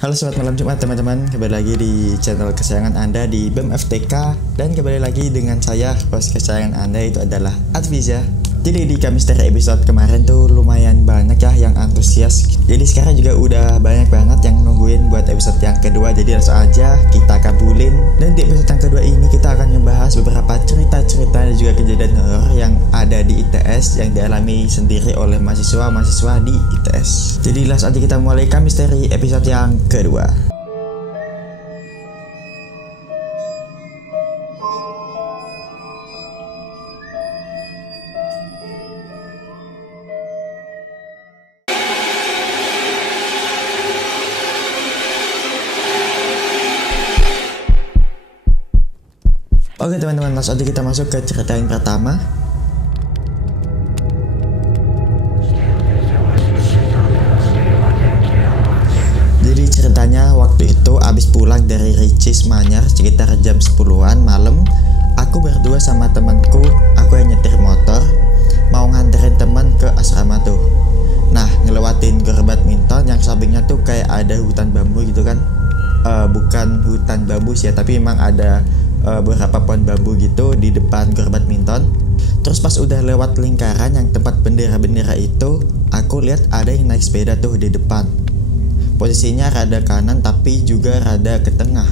Halo selamat malam Jumat teman-teman, kembali lagi di channel kesayangan Anda di BEM FTK. Dan kembali lagi dengan saya, host kesayangan Anda itu adalah Adviza. Jadi di Kamisteri episode kemarin tuh lumayan banyak ya yang antusias. Jadi sekarang juga udah banyak banget yang nungguin buat episode yang kedua. Jadi langsung aja kita kabulin. Dan di episode yang kedua ini kita akan membahas beberapa cerita-cerita dan juga kejadian horor yang ada di ITS yang dialami sendiri oleh mahasiswa-mahasiswa di ITS. Jadi langsung aja kita mulai Kamisteri episode yang kedua. Oke teman-teman, langsung aja kita masuk ke cerita yang pertama. Jadi ceritanya waktu itu abis pulang dari Ricis Manyar sekitar jam 10-an malam. Aku berdua sama temanku, aku yang nyetir motor, mau nganterin teman ke asrama tuh. Nah, ngelewatin gor badminton yang sampingnya tuh kayak ada hutan bambu gitu kan. Bukan hutan bambu sih ya, tapi emang ada beberapa pohon bambu gitu di depan gor badminton. Terus pas udah lewat lingkaran yang tempat bendera-bendera itu, aku lihat ada yang naik sepeda tuh di depan. Posisinya rada kanan tapi juga rada ke tengah.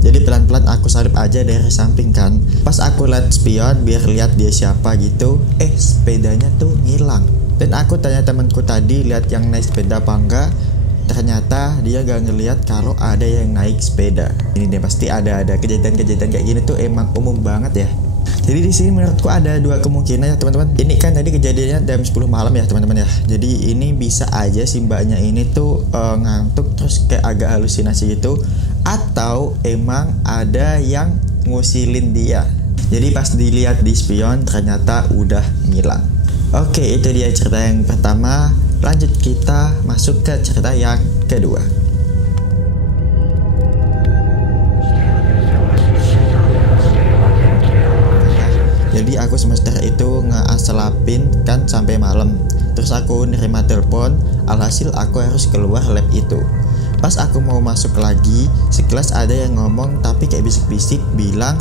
Jadi pelan-pelan aku salip aja dari samping kan. Pas aku lihat spion biar lihat dia siapa gitu, sepedanya tuh ngilang. Dan aku tanya temanku tadi lihat yang naik sepeda apa enggak. Ternyata dia gak ngeliat kalau ada yang naik sepeda. Ini deh pasti ada kejadian-kejadian kayak gini tuh emang umum banget ya. Jadi di sini menurutku ada dua kemungkinan ya teman-teman. Ini kan tadi kejadiannya jam 10 malam ya teman-teman ya. Jadi ini bisa aja si mbaknya ini tuh ngantuk terus kayak agak halusinasi gitu, atau emang ada yang ngusilin dia. Jadi pas dilihat di spion ternyata udah ngilang. Oke, itu dia cerita yang pertama. Lanjut kita masuk ke cerita yang kedua. Jadi aku semester itu ngeaselapin kan sampai malam. Terus aku nerima telepon, alhasil aku harus keluar lab itu. Pas aku mau masuk lagi, sekelas ada yang ngomong tapi kayak bisik-bisik bilang,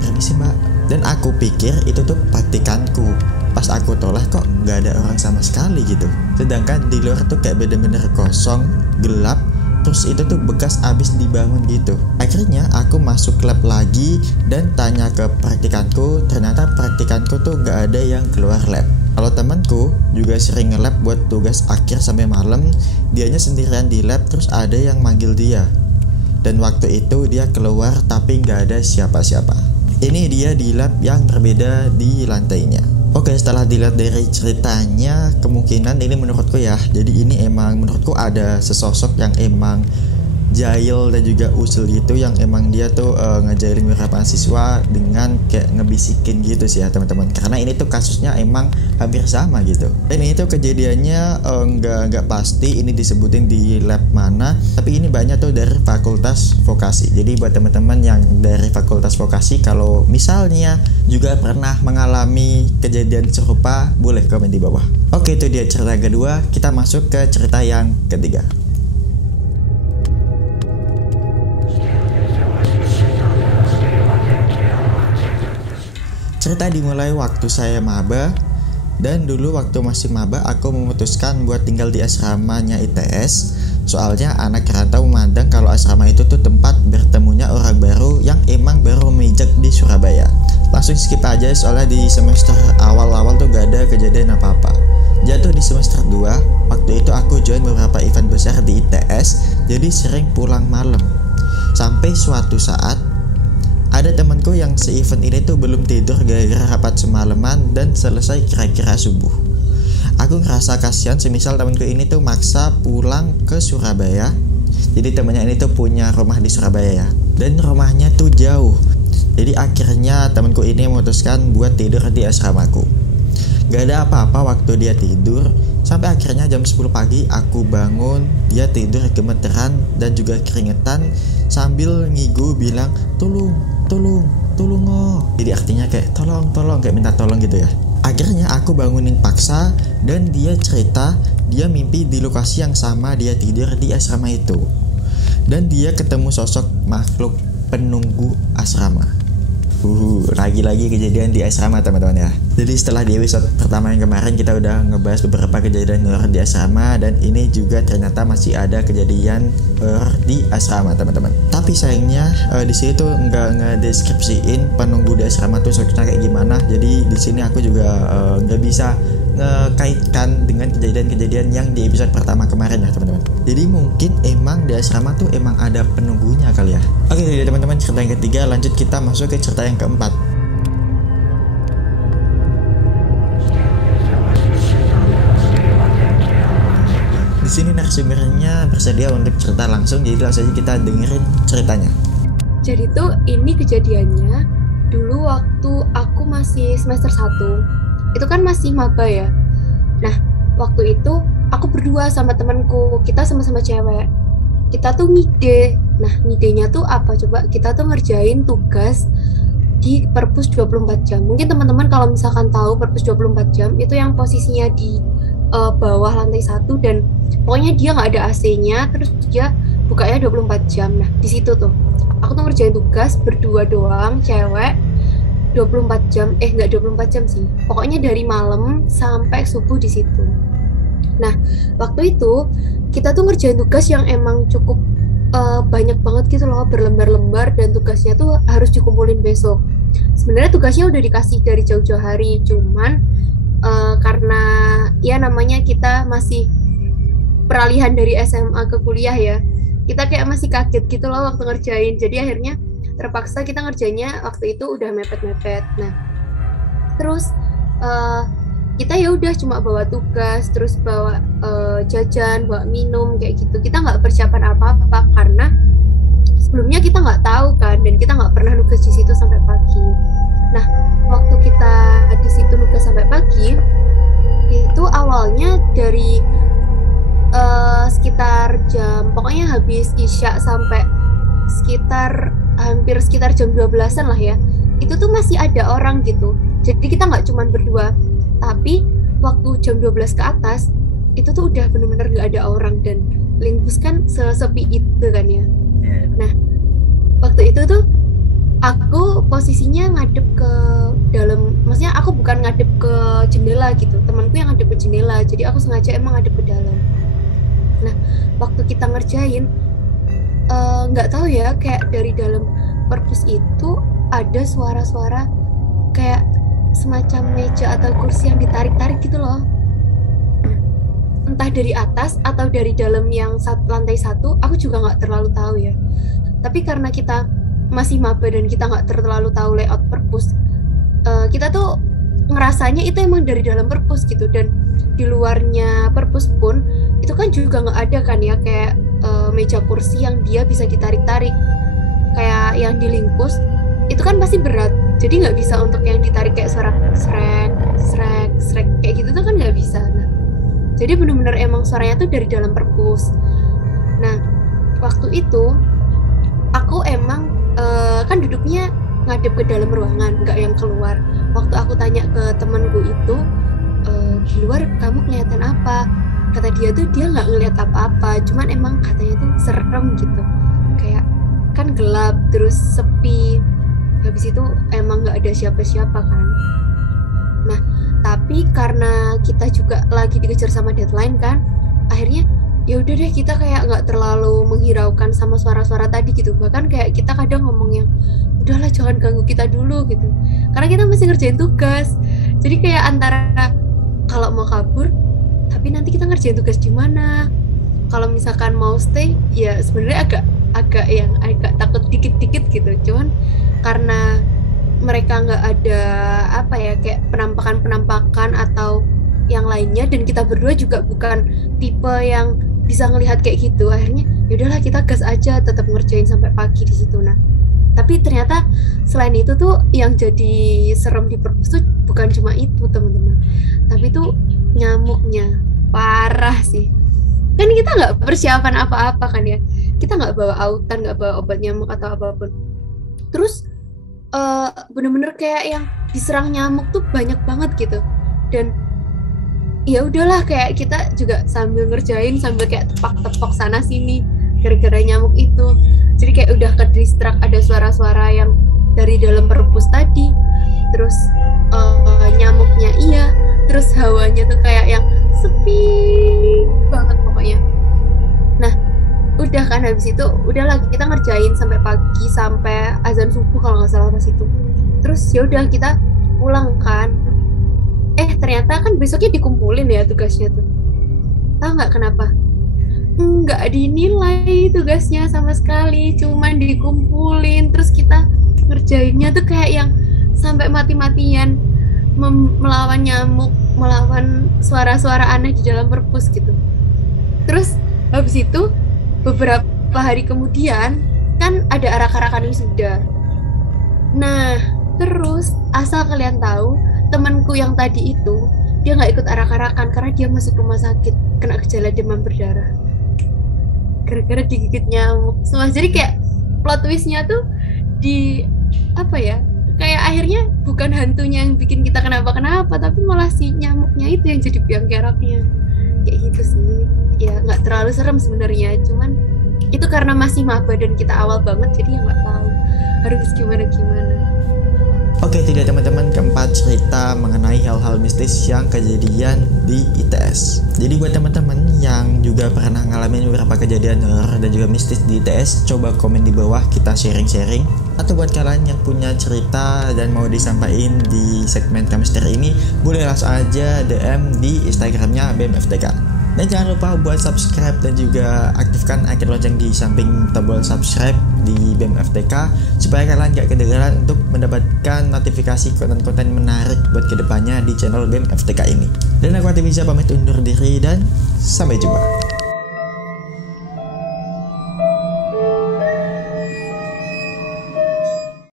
"Permisi mbak." Dan aku pikir itu tuh praktikanku. Pas aku tolak kok nggak ada orang sama sekali gitu. Sedangkan di luar tuh kayak bener-bener kosong, gelap, terus itu tuh bekas abis dibangun gitu. Akhirnya aku masuk lab lagi dan tanya ke praktikanku, ternyata praktikanku tuh nggak ada yang keluar lab. Kalau temanku juga sering nge-lab buat tugas akhir sampai malam, dianya sendirian di lab terus ada yang manggil dia. Dan waktu itu dia keluar tapi nggak ada siapa-siapa. Ini dia di lab yang berbeda di lantainya. Oke, setelah dilihat dari ceritanya, kemungkinan ini menurutku ya, jadi ini emang menurutku ada sesosok yang emang jahil dan juga usil gitu, yang emang dia tuh ngejailin beberapa siswa dengan kayak ngebisikin gitu sih ya teman-teman. Karena ini tuh kasusnya emang hampir sama gitu. Dan ini tuh kejadiannya nggak pasti ini disebutin di lab mana, tapi ini banyak tuh dari fakultas vokasi. Jadi buat teman-teman yang dari fakultas vokasi, kalau misalnya juga pernah mengalami kejadian serupa, boleh komen di bawah. Oke, itu dia cerita kedua. Kita masuk ke cerita yang ketiga. Cerita dimulai waktu saya maba, dan dulu waktu masih maba aku memutuskan buat tinggal di asramanya ITS. Soalnya anak rantau memandang kalau asrama itu tuh tempat bertemunya orang baru yang emang baru memijak di Surabaya. Langsung skip aja soalnya di semester awal-awal tuh gak ada kejadian apa-apa. Jatuh di semester 2, waktu itu aku join beberapa event besar di ITS, jadi sering pulang malam. Sampai suatu saat ada temanku yang se-event ini tuh belum tidur gara-gara rapat semalaman dan selesai kira-kira subuh. Aku ngerasa kasihan semisal temanku ini tuh maksa pulang ke Surabaya. Jadi temannya ini tuh punya rumah di Surabaya ya, dan rumahnya tuh jauh. Jadi akhirnya temanku ini memutuskan buat tidur di asramaku. Gak ada apa-apa waktu dia tidur, sampai akhirnya jam 10 pagi aku bangun, dia tidur gemeteran dan juga keringetan sambil ngigo bilang, tolong oh. Jadi artinya kayak tolong, kayak minta tolong gitu ya. Akhirnya aku bangunin paksa dan dia cerita dia mimpi di lokasi yang sama dia tidur di asrama itu. dan dia ketemu sosok makhluk penunggu asrama. Lagi-lagi kejadian di asrama teman-teman ya. Jadi setelah di episode pertama yang kemarin kita udah ngebahas beberapa kejadian horor di asrama, dan ini juga ternyata masih ada kejadian horor di asrama teman-teman. Tapi sayangnya di sini tuh nggak ngedeskripsiin penunggu di asrama tuh sosoknya kayak gimana. Jadi di sini aku juga nggak bisa ngekaitkan dengan kejadian-kejadian yang di episode pertama kemarin ya teman-teman. Jadi mungkin emang di asrama tuh emang ada penunggunya kali ya. Oke jadi teman-teman, cerita yang ketiga, lanjut kita masuk ke cerita yang keempat. Di sini narasumbernya bersedia untuk cerita langsung, jadi langsung aja kita dengerin ceritanya. Jadi tuh ini kejadiannya dulu waktu aku masih semester 1. Itu kan masih maba ya. Nah, waktu itu aku berdua sama temanku, kita sama-sama cewek. Kita tuh ngide. Nah, ngidenya tuh apa coba? Kita tuh ngerjain tugas di perpus 24 jam. Mungkin teman-teman kalau misalkan tahu perpus 24 jam itu yang posisinya di bawah lantai 1, dan pokoknya dia nggak ada AC-nya, terus dia bukanya 24 jam. Nah, di situ tuh aku tuh ngerjain tugas berdua doang, cewek, 24 jam, nggak 24 jam sih, pokoknya dari malam sampai subuh di situ. Nah, waktu itu kita tuh ngerjain tugas yang emang cukup banyak banget gitu loh, berlembar-lembar, dan tugasnya tuh harus dikumpulin besok. Sebenarnya tugasnya udah dikasih dari jauh-jauh hari, cuman karena ya namanya kita masih peralihan dari SMA ke kuliah ya, kita kayak masih kaget gitu loh waktu ngerjain, jadi akhirnya terpaksa kita ngerjainnya waktu itu udah mepet-mepet. Nah, terus kita ya udah cuma bawa tugas, terus bawa jajan, bawa minum kayak gitu. Kita nggak persiapan apa-apa karena sebelumnya kita nggak tahu kan, dan kita nggak pernah nugas di situ sampai pagi. Nah, waktu kita di situ nugas sampai pagi, itu awalnya dari sekitar jam, pokoknya habis isya sampai hampir sekitar jam 12-an lah ya, itu tuh masih ada orang gitu. Jadi kita nggak cuma berdua, tapi waktu jam 12 ke atas itu tuh udah bener-bener nggak ada orang, dan Linkbus kan sesepi itu kan ya. Nah, waktu itu tuh aku posisinya ngadep ke dalam, maksudnya aku bukan ngadep ke jendela gitu, temanku yang ngadep ke jendela, jadi aku sengaja emang ngadep ke dalam. Nah, waktu kita ngerjain, nggak tahu ya, kayak dari dalam perpus itu ada suara-suara kayak semacam meja atau kursi yang ditarik-tarik gitu loh. Entah dari atas atau dari dalam yang lantai 1, aku juga nggak terlalu tahu ya. Tapi karena kita masih maba dan kita nggak terlalu tahu layout perpus, kita tuh ngerasanya itu emang dari dalam perpus gitu, dan di luarnya perpus pun itu kan juga nggak ada kan ya, kayak meja kursi yang dia bisa ditarik-tarik kayak yang di Linkbus itu kan pasti berat, jadi nggak bisa untuk yang ditarik kayak suara srek srek srek kayak gitu tuh kan nggak bisa. Nah, jadi bener-bener emang suaranya tuh dari dalam perpus. Nah, waktu itu aku emang kan duduknya ngadep ke dalam ruangan, nggak yang keluar. Waktu aku tanya ke temanku itu, di luar kamu kelihatan apa? Kata dia tuh dia nggak ngeliat apa-apa, cuman emang katanya tuh serem gitu, kayak kan gelap terus sepi, habis itu emang nggak ada siapa-siapa kan. Nah, tapi karena kita juga lagi dikejar sama deadline kan, akhirnya ya udah deh, kita kayak nggak terlalu menghiraukan sama suara-suara tadi gitu. Bahkan kayak kita kadang ngomong yang udahlah jangan ganggu kita dulu gitu, karena kita masih ngerjain tugas. Jadi kayak antara kalau mau kabur tapi nanti kita ngerjain tugas di mana, kalau misalkan mau stay ya sebenarnya agak takut dikit-dikit gitu. Cuman karena mereka nggak ada apa ya, kayak penampakan atau yang lainnya, dan kita berdua juga bukan tipe yang bisa ngelihat kayak gitu, akhirnya yaudahlah kita gas aja, tetap ngerjain sampai pagi di situ. Nah, tapi ternyata selain itu tuh yang jadi serem di perpus tuh bukan cuma itu teman-teman, tapi tuh nyamuknya parah sih. Kan kita nggak persiapan apa-apa kan ya, kita nggak bawa autan, nggak bawa obat nyamuk atau apapun, terus bener-bener kayak yang diserang nyamuk tuh banyak banget gitu. Dan ya udahlah, kayak kita juga sambil ngerjain sambil kayak tepak-tepak sana sini, gara-gara nyamuk itu. Jadi kayak udah ke distract, ada suara-suara yang dari dalam perpus tadi, terus nyamuknya iya, terus hawanya tuh kayak yang sepi banget pokoknya. Nah udah kan, habis itu udahlah kita ngerjain sampai pagi, sampai azan subuh kalau nggak salah pas itu. Terus ya udah kita pulang kan, ternyata kan besoknya dikumpulin ya tugasnya tuh. Tahu nggak kenapa? Nggak dinilai tugasnya sama sekali, cuman dikumpulin. Terus kita ngerjainnya tuh kayak yang sampai mati-matian melawan nyamuk, melawan suara-suara aneh di dalam perpus gitu. Terus habis itu beberapa hari kemudian kan ada arak-arakan wisuda. Nah terus asal kalian tahu, temanku yang tadi itu dia nggak ikut arak-arakan karena dia masuk rumah sakit kena gejala demam berdarah gara-gara digigit nyamuk. Semua jadi kayak plot twistnya tuh di apa ya, kayak akhirnya bukan hantunya yang bikin kita kenapa-kenapa, tapi malah si nyamuknya itu yang jadi biang keroknya. Kayak gitu sih ya, nggak terlalu serem sebenarnya, cuman itu karena masih maba dan kita awal banget, jadi ya nggak tahu harus gimana. Oke, tidak teman-teman, keempat cerita mengenai hal-hal mistis yang kejadian di ITS. Jadi buat teman-teman yang juga pernah ngalamin beberapa kejadian horor dan juga mistis di ITS, coba komen di bawah, kita sharing-sharing. Atau buat kalian yang punya cerita dan mau disampaikan di segmen Kemisteri ini, boleh langsung aja DM di Instagramnya BEM-FTK. Dan jangan lupa buat subscribe dan juga aktifkan icon lonceng di samping tombol subscribe di BEM-FTK supaya kalian gak kedengaran untuk mendapatkan notifikasi konten-konten menarik buat kedepannya di channel BEM-FTK ini. Dan aku Ati bisa pamit undur diri dan sampai jumpa.